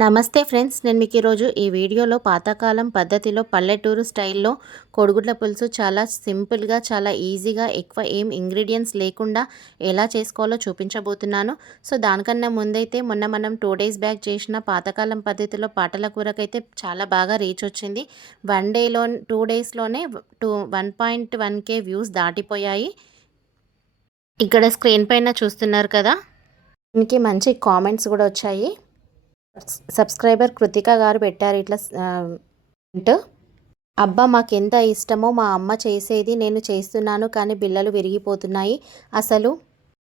నమస్తే ఫ్రెండ్స్ నేను మీకు ఈరోజు ఈ వీడియోలో పాతకాలం పద్ధతిలో పల్లెటూరు స్టైల్లో కోడిగుడ్ల పులుసు చాలా సింపుల్గా చాలా ఈజీగా ఎక్కువ ఏం ఇంగ్రీడియంట్స్ లేకుండా ఎలా చేసుకోవాలో చూపించబోతున్నాను. సో దానికన్నా ముందైతే మొన్న మనం టూ డేస్ బ్యాక్ చేసిన పాతకాలం పద్ధతిలో పాటల కూరకైతే చాలా బాగా రీచ్ వచ్చింది. వన్ డేలో టూ డేస్లోనే two one point one K views దాటిపోయాయి. ఇక్కడ స్క్రీన్ పైన చూస్తున్నారు కదా? దీనికి మంచి కామెంట్స్ కూడా వచ్చాయి. సబ్స్క్రైబర్ కృతిక గారు పెట్టారు ఇట్లా ఆ, అంటూ అబ్బా మాకెంత ఇష్టమో మా అమ్మ చేసేది నేను చేస్తున్నాను కానీ బిల్లలు విరిగిపోతున్నాయి. అసలు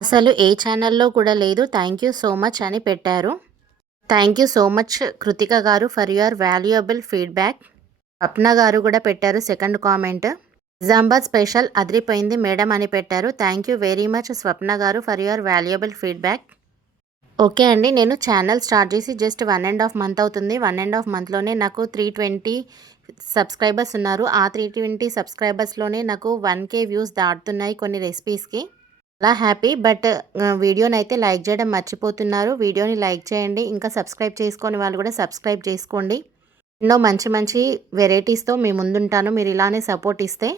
అసలు ఏ ఛానల్లో కూడా లేదు. థ్యాంక్ యూ సో మచ్ అని పెట్టారు. Thank you so much Krithika garu for your valuable feedback. Swapna garu కూడా పెట్టారు సెకండ్ కామెంట్. నిజామాబాద్ స్పెషల్ అదిరిపోయింది మేడం అని పెట్టారు. Thank you very much Swapna garu for your valuable feedback. Okay అండి. నేను channel start చేసి just one and half month అవుతుంది. One and half మంత్లోనే నాకు త్రీ ట్వంటీ సబ్స్క్రైబర్స్ ఉన్నారు. ఆ త్రీ ట్వంటీ సబ్స్క్రైబర్స్లోనే నాకు వన్ కే వ్యూస్ దాటుతున్నాయి కొన్ని రెసిపీస్కి చాలా హ్యాపీ. బట్ వీడియోని అయితే లైక్ చేయడం మర్చిపోతున్నారు. వీడియోని లైక్ చేయండి. ఇంకా సబ్స్క్రైబ్ చేసుకొని వాళ్ళు కూడా సబ్స్క్రైబ్ చేసుకోండి. ఎన్నో మంచి మంచి వెరైటీస్తో మీ ముందుంటాను. మీరు ఇలానే సపోర్ట్ ఇస్తే.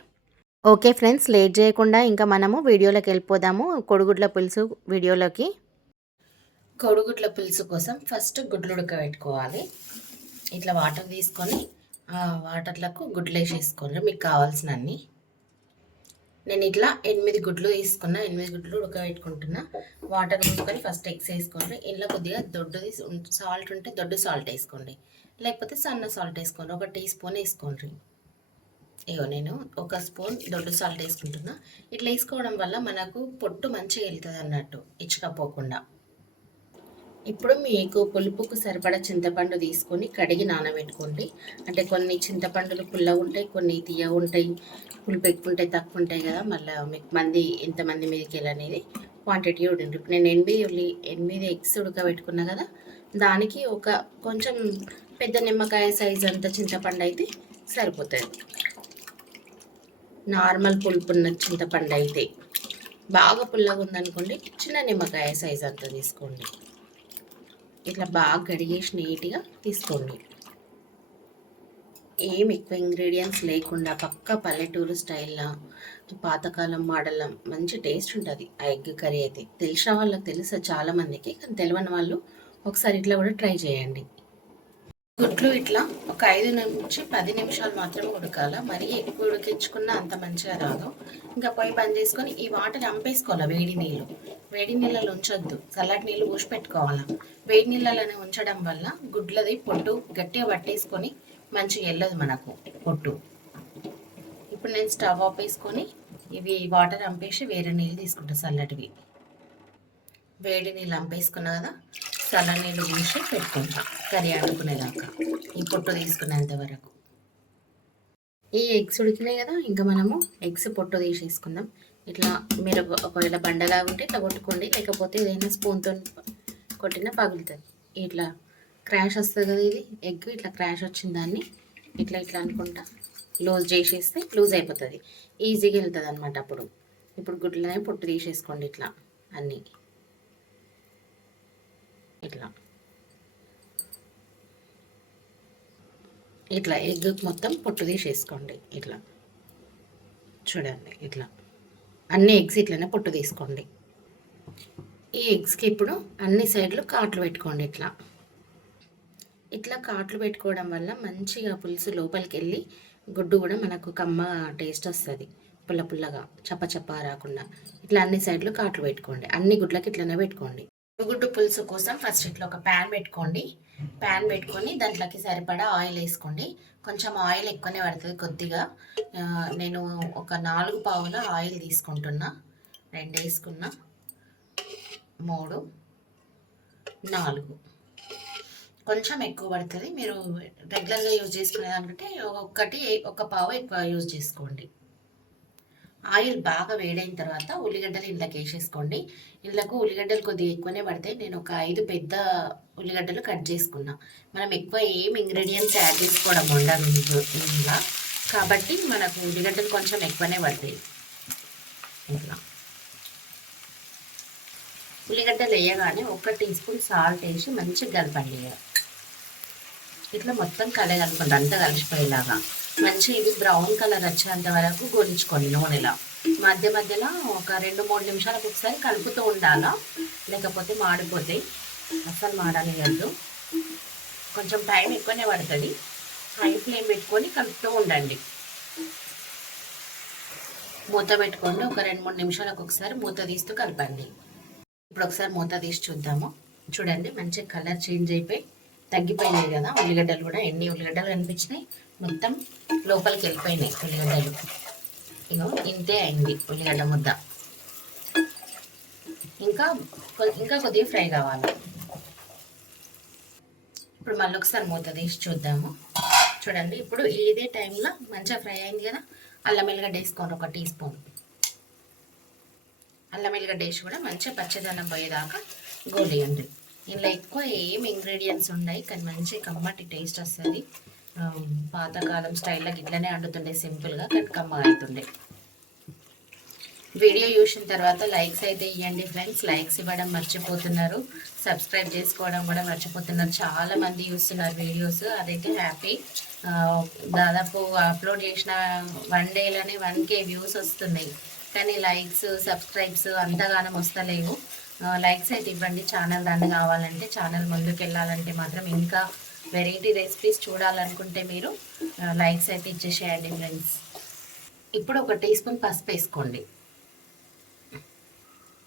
ఓకే ఫ్రెండ్స్ లేట్ చేయకుండా ఇంకా మనము వీడియోలోకి వెళ్ళిపోదాము. కొడుగుడ్ల పులుసు వీడియోలోకి. కోడిగుడ్ల పులుసు కోసం ఫస్ట్ గుడ్లు ఉడకబెట్టుకోవాలి. ఇట్లా వాటర్ తీసుకొని ఆ వాటర్లకు గుడ్లు వేసేసుకోండి. మీకు కావాల్సినన్ని. నేను ఇట్లా ఎనిమిది గుడ్లు తీసుకున్నా ఎనిమిది గుడ్లు ఉడకబెట్టుకుంటున్నా. వాటర్ తీసుకొని ఫస్ట్ ఎగ్స్ వేసుకోండి. ఇంట్లో కొద్దిగా దొడ్డుది సాల్ట్ ఉంటే దొడ్డు సాల్ట్ వేసుకోండి. లేకపోతే సన్న సాల్ట్ వేసుకోండి. ఒక టీ స్పూన్ వేసుకోండి. ఏవో నేను ఒక స్పూన్ దొడ్డు సాల్ట్ వేసుకుంటున్నా. ఇట్లా వేసుకోవడం వల్ల మనకు పొట్టు మంచిగా వెళ్తుంది అన్నట్టు ఇచ్చుకపోకుండా. ఇప్పుడు మీకు పులుపుకు సరిపడ చింతపండు తీసుకొని కడిగి నానబెట్టుకోండి. అంటే కొన్ని చింతపండులు పుల్లగా ఉంటాయి కొన్ని తీయ ఉంటాయి పులుపు ఎక్కువ ఉంటాయి తక్కువ ఉంటాయి కదా. మళ్ళీ మీకు మంది ఎంతమంది మీదకి వెళ్ళనేది క్వాంటిటీ ఉండండి ఇప్పుడు నేను ఎనిమిది ఉల్లి ఎనిమిది ఎగ్స్ ఉడకబెట్టుకున్నా కదా. దానికి ఒక కొంచెం పెద్ద నిమ్మకాయ సైజ్ అంత చింతపండు అయితే సరిపోతుంది. నార్మల్ పులుపు ఉన్న చింతపండు అయితే. బాగా పుల్లగా ఉందనుకోండి చిన్న నిమ్మకాయ సైజ్ అంత తీసుకోండి. ఇట్లా బాగా కడిగేసి నీట్గా తీసుకోండి. ఏం ఎక్కువ ఇంగ్రీడియంట్స్ లేకుండా పక్క పల్లెటూరు స్టైల్లో పాతకాలం మోడల్లో మంచి టేస్ట్ ఉంటుంది. ఆ ఎగ్ కర్రీ అయితే తెలిసిన వాళ్ళకి తెలుసా చాలా మందికి కానీ తెలియని వాళ్ళు ఒకసారి ఇట్లా కూడా ట్రై చేయండి. గుడ్లు ఇట్లా ఒక ఐదు నుంచి పది నిమిషాలు మాత్రమే ఉడకాల. మరి ఎక్కువ ఉడికించుకున్నా అంత మంచిగా రాదు. ఇంకా పొయ్యి బంద్ చేసుకొని ఈ వాటర్ అంపేసుకోవాలి వేడి నీళ్ళు. వేడి నీళ్ళలో ఉంచొద్దు. చల్లటి నీళ్ళు పోసిపెట్టుకోవాలా వేడి నీళ్ళలోనే ఉంచడం వల్ల గుడ్లది పొట్టు గట్టిగా పట్టేసుకొని మంచిగా వెళ్ళదు మనకు పొట్టు. ఇప్పుడు నేను స్టవ్ ఆఫ్ వేసుకొని ఇవి వాటర్ అంపేసి వేరే నీళ్ళు తీసుకుంటా చల్లటివి. వేడి నీళ్ళు అంపేసుకున్నా కదా చల్ల నీళ్ళు పెట్టుకుంటాం. కర్రీ వండుకునేదాకా ఈ పొట్టు తీసుకునేంత వరకు. ఈ ఎగ్స్ ఉడికినాయి కదా ఇంకా మనము ఎగ్స్ పొట్టు తీసేసుకుందాం. ఇట్లా మీరు ఒకవేళ బండలా ఉంటే ఇట్లా కొట్టుకోండి లేకపోతే ఏదైనా స్పూన్తో కొట్టినా పగులుతుంది. ఇట్లా క్రాష్ వస్తుంది కదా ఇది ఎగ్ ఇట్లా క్రాష్ వచ్చిన దాన్ని ఇట్లా ఇట్లా అనుకుంటా. లూజ్ చేసేస్తే లూజ్ అయిపోతుంది. ఈజీగా వెళ్తుంది అనమాట అప్పుడు. ఇప్పుడు గుడ్లనే పొట్టు తీసేసుకోండి ఇట్లా అన్నీ. ఇట్లా. ఇట్లా ఎగ్ మొత్తం పొట్టు తీసేసుకోండి ఇట్లా. చూడండి ఇట్లా. అన్ని ఎగ్స్ ఇట్లనే పొట్టు తీసుకోండి. ఈ ఎగ్స్కి ఇప్పుడు అన్ని సైడ్లు కాట్లు పెట్టుకోండి ఇట్లా. ఇట్లా కాట్లు పెట్టుకోవడం వల్ల మంచిగా పులుసు లోపలికి వెళ్ళి గుడ్డు కూడా మనకు కమ్మ టేస్ట్ వస్తుంది. పుల్ల పుల్లగా చప్ప చప్ప రాకుండా. ఇట్లా అన్ని సైడ్లు కాట్లు పెట్టుకోండి. అన్ని గుడ్లకి ఇట్లనే పెట్టుకోండి. గుడ్డు పులుసు కోసం ఫస్ట్ ఇట్లా ఒక ప్యాన్ పెట్టుకోండి. ప్యాన్ పెట్టుకొని దాంట్లోకి సరిపడా ఆయిల్ వేసుకోండి. కొంచెం ఆయిల్ ఎక్కువనే పడుతుంది కొద్దిగా. నేను ఒక నాలుగు పావుల ఆయిల్ తీసుకుంటున్నా. రెండు వేసుకున్నా. మూడు. నాలుగు. కొంచెం ఎక్కువ పడుతుంది. మీరు రెగ్యులర్గా యూజ్ చేసుకునే దానికంటే ఒకటి ఒక పావు ఎక్కువ యూజ్ చేసుకోండి. ఆయిల్ బాగా వేడైన తర్వాత ఉల్లిగడ్డలు ఇంట్లోకి వేసేసుకోండి. ఇంట్లోకి ఉల్లిగడ్డలు కొద్దిగా ఎక్కువనే పడతాయి నేను ఒక ఐదు పెద్ద ఉల్లిగడ్డలు కట్ చేసుకున్నా. మనం ఎక్కువ ఏం ఇంగ్రీడియంట్స్ యాడ్ చేసుకోవడం ఉండదు ఇంట్లో కాబట్టి మనకు ఉల్లిగడ్డలు కొంచెం ఎక్కువనే పడతాయి. ఇట్లా ఉల్లిగడ్డలు వేయగానే ఒక టీ స్పూన్ సాల్ట్ వేసి మంచిగా కలపండి ఇట్లా మొత్తం కలగలుపుకోండి అంతా కలిసిపోయేలాగా. మంచి ఇది బ్రౌన్ కలర్ వచ్చేంత వరకు గోలించుకోండి నూనెలో. మధ్య మధ్యలో ఒక రెండు మూడు నిమిషాలకు ఒకసారి కలుపుతూ ఉండాలా? లేకపోతే మాడిపోతాయి అస్సలు మాడనియద్దు. కొంచెం టైం ఎక్కువనే పడుతుంది. హై ఫ్లేమ్ పెట్టుకొని కలుపుతూ ఉండండి. మూత పెట్టుకోండి. ఒక రెండు మూడు నిమిషాలకు ఒకసారి మూత తీస్తూ కలపండి. ఇప్పుడు ఒకసారి మూత తీసి చూద్దాము. చూడండి మంచి కలర్ చేంజ్ అయిపోయి తగ్గిపోయినాయి కదా. ఉల్లిగడ్డలు కూడా ఎన్ని ఉల్లిగడ్డలు కనిపించినాయి? మొత్తం లోపలికి వెళ్ళిపోయినాయి ఉల్లిగడ్డలు ఇగో ఇంతే అయింది ఉల్లిగడ్డ ముద్ద. ఇంకా ఇంకా కొద్దిగా ఫ్రై కావాలి. ఇప్పుడు మళ్ళీ ఒకసారి మూత తీసి చూద్దాము. చూడండి ఇప్పుడు ఇదే టైంలో మంచిగా ఫ్రై అయింది కదా అల్లం ఎల్లిగడ్డ వేసుకోండి ఒక టీ స్పూన్. అల్లం ఎల్లిగడ్డ వేసి కూడా మంచిగా పచ్చదనం పోయేదాకా గోలియండి. ఇందులో ఎక్కువ ఏం ఇంగ్రీడియంట్స్ ఉన్నాయి కానీ మంచి కమ్మటి టేస్ట్ వస్తుంది. పాతకాలం స్టైల్లో ఇట్లనే వండుతుండే సింపుల్గా కట్కమ్మ అవుతుండే వీడియో చూసిన తర్వాత లైక్స్ అయితే ఇవ్వండి ఫ్రెండ్స్. లైక్స్ ఇవ్వడం మర్చిపోతున్నారు. సబ్స్క్రైబ్ చేసుకోవడం కూడా మర్చిపోతున్నారు. చాలా మంది చూస్తున్నారు వీడియోస్. అదైతే హ్యాపీ. దాదాపు అప్లోడ్ చేసిన వన్ డేలోనే వన్ కే వ్యూస్ వస్తున్నాయి. కానీ లైక్స్ సబ్స్క్రైబ్స్ అంతగానం వస్తలేవు. లైక్స్ అయితే ఇవ్వండి. ఛానల్ రన్ కావాలంటే ఛానల్ ముందుకు వెళ్ళాలంటే మాత్రం ఇంకా వెరైటీ రెసిపీస్ చూడాలనుకుంటే మీరు లైక్స్ అయితే ఇచ్చేసేయండి ఫ్రెండ్స్. ఇప్పుడు ఒక టీ స్పూన్ పసుపు వేసుకోండి.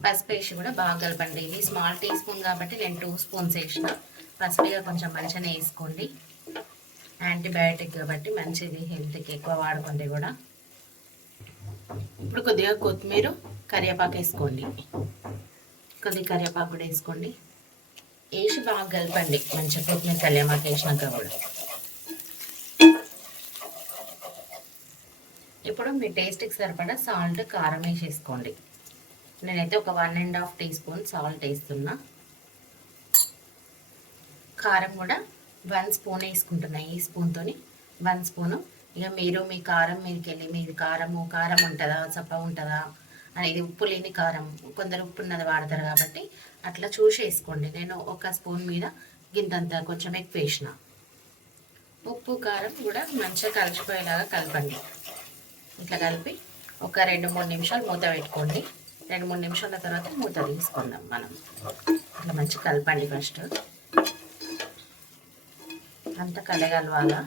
పసుపు వేసి కూడా బాగా కలపండి. ఇది స్మాల్ టీ స్పూన్ కాబట్టి నేను టూ స్పూన్స్ వేసిన. పసుపుగా కొంచెం మంచిగా వేసుకోండి. యాంటీబయాటిక్ కాబట్టి మంచిది హెల్త్కి ఎక్కువ వాడుకుంటే కూడా. ఇప్పుడు కొద్దిగా కొత్తిమీర కరివేపాకు వేసుకోండి. కొద్దిగా కరివేపాకు కూడా వేసుకోండి. వేసి బాగా కలపండి మంచిగా కొత్తిమీర కళ్యామాకు వేసినాక కూడా. ఇప్పుడు మీ టేస్ట్కి సరిపడా సాల్ట్ కారం వేసేసుకోండి. నేనైతే ఒక one and half teaspoon salt వేస్తున్నా. కారం కూడా వన్ స్పూన్ వేసుకుంటున్నా ఈ స్పూన్తో వన్ స్పూను. ఇక మీరు మీ కారం మీదకి వెళ్ళి మీది కారము కారం ఉంటుందా చప్ప ఉంటుందా? ఇది ఉప్పు లేని కారం కొందరు ఉప్పు ఉన్నది వాడతారు కాబట్టి అట్లా చూసి వేసుకోండి నేను ఒక స్పూన్ మీద గింతంత కొంచెం ఎక్కువ వేసిన. ఉప్పు కారం కూడా మంచిగా కలిసిపోయేలాగా కలపండి. ఇట్లా కలిపి ఒక రెండు మూడు నిమిషాలు మూత పెట్టుకోండి. రెండు మూడు నిమిషాల తర్వాత మూత తీసుకుందాం మనం. ఇట్లా మంచిగా కలపండి ఫస్ట్. అంతా కలగలవాలా?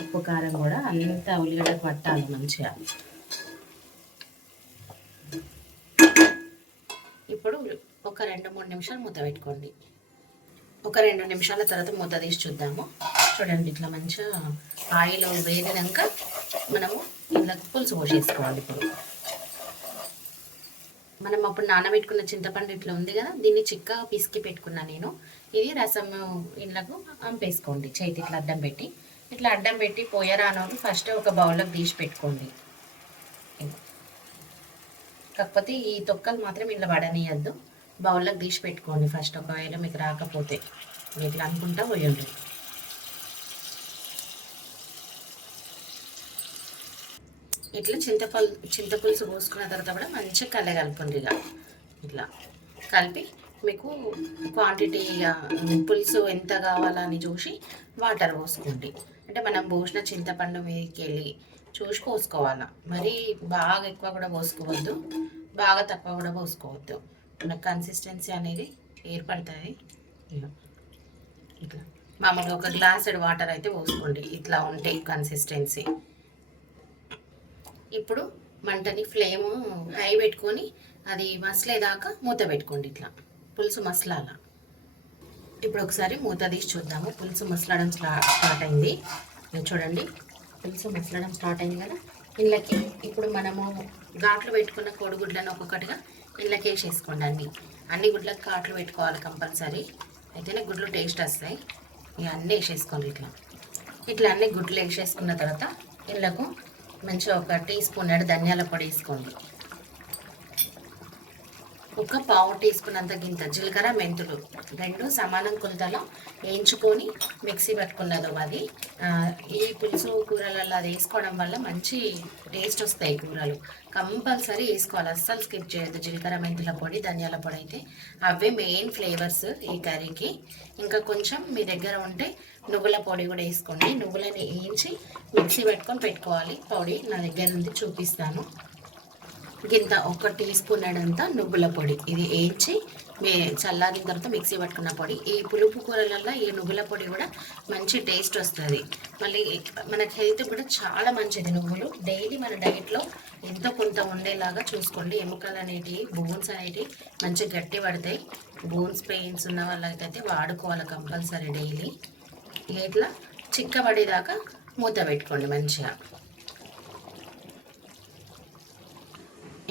ఉప్పు కారం కూడా అంతా ఉల్లిగడ్డ పట్టాలి మంచిగా. ఇప్పుడు ఒక రెండు మూడు నిమిషాలు మూత పెట్టుకోండి. ఒక రెండు నిమిషాల తర్వాత మూత తీసి చూద్దాము. చూడండి ఇట్లా మంచిగా ఆయిల్ వేగినాక మనము ఇలా పులుసు పోసేసుకోవాలి ఇప్పుడు. మనం అప్పుడు నానబెట్టుకున్న చింతపండు ఇట్లా ఉంది కదా దీన్ని చిక్కగా పిసికి పెట్టుకున్నా నేను. ఇది రసం ఇళ్ళకు అంపేసుకోండి చేతి ఇట్లా అడ్డం పెట్టి. ఇట్లా అడ్డం పెట్టి పోయరానోళ్ళు ఫస్ట్ ఒక బౌల్లోకి తీసి పెట్టుకోండి. కాకపోతే ఈ తొక్కలు మాత్రం ఇట్లా పడనీయద్దు. బౌల్లోకి తీసి పెట్టుకోండి ఫస్ట్ ఒకవేళ మీకు రాకపోతే. ఇట్లా అనుకుంటా పోయండి. ఇట్లా చింతపల్ చింతపులుసు పోసుకున్న తర్వాత కూడా మంచిగా కలగలుపుంది ఇక. ఇట్లా కలిపి మీకు క్వాంటిటీ పులుసు ఎంత కావాలని చూసి వాటర్ పోసుకోండి. అంటే మనం పోసిన చింతపండు మీదకి వెళ్ళి చూసి పోసుకోవాలి మరి బాగా ఎక్కువ కూడా పోసుకోవద్దు. బాగా తక్కువ కూడా పోసుకోవద్దు. మన కన్సిస్టెన్సీ అనేది ఏర్పడుతుంది ఇట్లా. మామూలుగా ఒక గ్లాసెడ్ వాటర్ అయితే పోసుకోండి. ఇట్లా ఉంటే కన్సిస్టెన్సీ ఇప్పుడు మంటని ఫ్లేమ్ హై పెట్టుకొని అది మసలేదాకా మూత పెట్టుకోండి ఇట్లా. పులుసు మసలాల. ఇప్పుడు ఒకసారి మూత తీసి చూద్దాము. పులుసు మసలడం స్టార్ట్ స్టార్ట్ అయింది. చూడండి. పులుసు మసలడం స్టార్ట్ అయింది కదా. ఇళ్ళకి ఇప్పుడు మనము ఘాట్లు పెట్టుకున్న కోడిగుడ్లను ఒక్కొక్కటిగా ఇళ్ళకి వేసేసుకోండి అన్ని. అన్ని గుడ్లకు ఘాట్లు పెట్టుకోవాలి కంపల్సరీ. అయితేనే గుడ్లు టేస్ట్ వస్తాయి. ఇక అన్నీ వేసేసుకోండి ఇట్లా. ఇట్లా అన్ని గుడ్లు వేసేసుకున్న తర్వాత ఇళ్ళకు మంచిగా ఒక టీ స్పూన్ నాడు ధనియాల పొడి వేసుకోండి. ఒక పావు టీ స్పూన్ అంత గింత జీలకర్ర మెంతులు రెండు సమానం కొలతలో వేయించుకొని మిక్సీ పట్టుకున్నది అది. ఈ పులుసు కూరలలో అది వేసుకోవడం వల్ల మంచి టేస్ట్ వస్తాయి కూరలు. కంపల్సరీ వేసుకోవాలి. అస్సలు స్కిప్ చేయొద్దు. జీలకర్ర మెంతుల పొడి ధనియాల పొడి అయితే అవే మెయిన్ ఫ్లేవర్స్ ఈ కర్రీకి. ఇంకా కొంచెం మీ దగ్గర ఉంటే నువ్వుల పొడి కూడా వేసుకోండి. నువ్వులని వేయించి మిక్సీ పెట్టుకొని పెట్టుకోవాలి. పొడి నా దగ్గర ఉంది చూపిస్తాను. గింత ఒక టీ స్పూన్ అడంతా నువ్వుల పొడి. ఇది వేయించి మే చల్లారిన తర్వాత మిక్సీ పట్టుకున్న పొడి. ఈ పులుపు కూరలలో ఈ నువ్వుల పొడి కూడా మంచి టేస్ట్ వస్తుంది. మళ్ళీ మనకి హెల్త్ కూడా చాలా మంచిది. నువ్వులు డైలీ మన డైట్లో ఎంతో కొంత ఉండేలాగా చూసుకోండి. ఎముకలు అనేటివి బోన్స్ అనేటివి మంచి గట్టి పడతాయి. బోన్స్ పెయిన్స్ ఉన్న వాళ్ళకైతే వాడుకోవాలి కంపల్సరీ డైలీ. ఇట్లా చిక్కబడేదాకా మూత పెట్టుకోండి మంచిగా.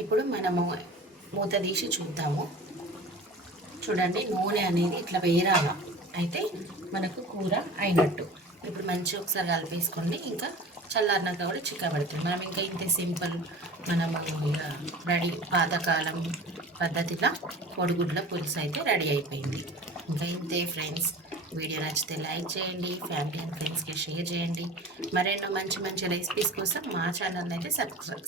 ఇప్పుడు మనము మూత తీసి చూద్దాము. చూడండి నూనె అనేది ఇట్లా వేరాల? అయితే మనకు కూర అయినట్టు. ఇప్పుడు మంచిగా ఒకసారి కలిపేసుకోండి. ఇంకా చల్లారినాక కూడా చిక్కబడుతుంది మనం ఇంకా ఇంతే సింపుల్ మనము రెడీ పాతకాలం పద్ధతిలో కోడిగుడ్ల పులుసు అయితే రెడీ అయిపోయింది. ఇంకా ఇంతే ఫ్రెండ్స్. వీడియో నచ్చితే లైక్ చేయండి ఫ్యామిలీ అండ్ ఫ్రెండ్స్కి షేర్ చేయండి. మరెన్నో మంచి మంచి రెసిపీస్ కోసం మా ఛానల్ని అయితే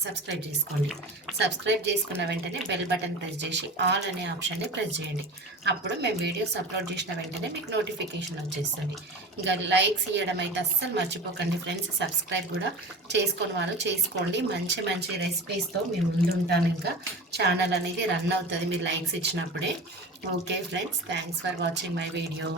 సబ్స్క్రైబ్ చేసుకోండి. సబ్స్క్రైబ్ చేసుకున్న వెంటనే బెల్ బటన్ ప్రెస్ చేసి ఆల్ అనే ఆప్షన్ని ప్రెస్ చేయండి. అప్పుడు మేము వీడియోస్ అప్లోడ్ చేసిన వెంటనే మీకు నోటిఫికేషన్ వచ్చేస్తుంది. ఇంకా లైక్స్ ఇవ్వడం అయితే అస్సలు మర్చిపోకండి ఫ్రెండ్స్. సబ్స్క్రైబ్ కూడా చేసుకొని వాళ్ళు చేసుకోండి. మంచి మంచి రెసిపీస్తో మేము ముందుంటాను ఇంకా. ఛానల్ అనేది రన్ అవుతుంది. మీరు లైక్స్ ఇచ్చినప్పుడే. Okay friends. Thanks for watching my video.